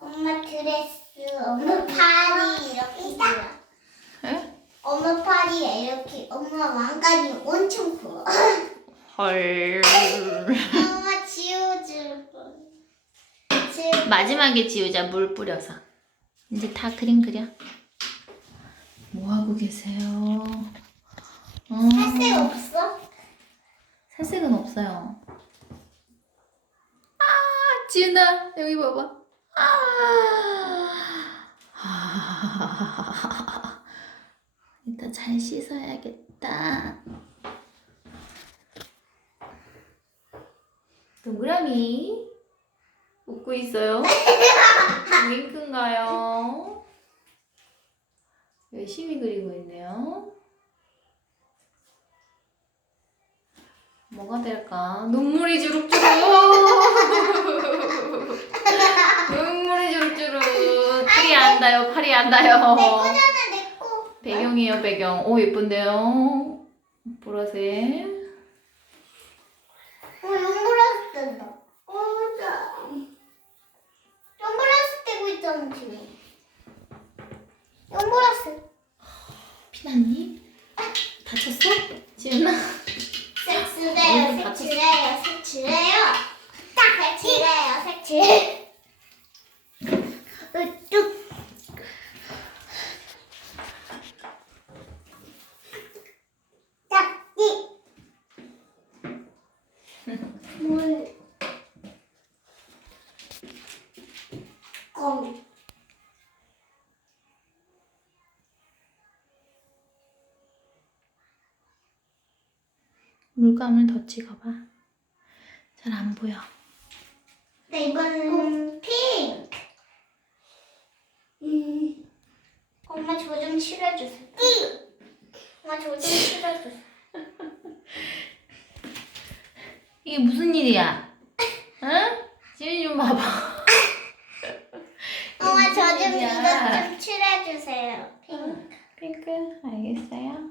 엄마 드레스, 엄마 팔이 이렇게 길어. 에? 엄마 팔이 이렇게, 엄마 왕관이 엄청 커. 헐. 엄마 지워줄 거. 지워. 마지막에 지우자 물 뿌려서. 이제 다 그림 그려. 뭐 하고 계세요? 어, 살색 없어? 살색은 없어요. 아, 지은아 여기 봐봐. 아. 이따 잘 씻어야겠다. 동그라미 웃고 있어요. 윙크인가요? 열심히 그리고 있네요. 뭐가 될까? 눈물이 주룩주룩. 눈물이 주룩주룩. 팔이 안 닿아요. 팔이 안 닿아요. 내 거잖아, 내 거. 배경이에요, 배경. 오, 예쁜데요? 보라색. 어. 어, 있잖아, 지금. 다쳤어? 지은아? 색칠해요. 색칠해요, 색칠해요. 딱 색칠해요, 색칠. 딱, 이. 물. 공. 물감을 더 찍어봐. 잘 안 보여. 네, 이거는 핑크. 음. 엄마 저 좀 칠해주세요. 엄마 저 좀 칠해주세요. 이게 무슨 일이야? 응? 지은이 좀 봐봐. 엄마 저 좀 이것? 좀 칠해주세요. 핑크. 핑크, 알겠어요?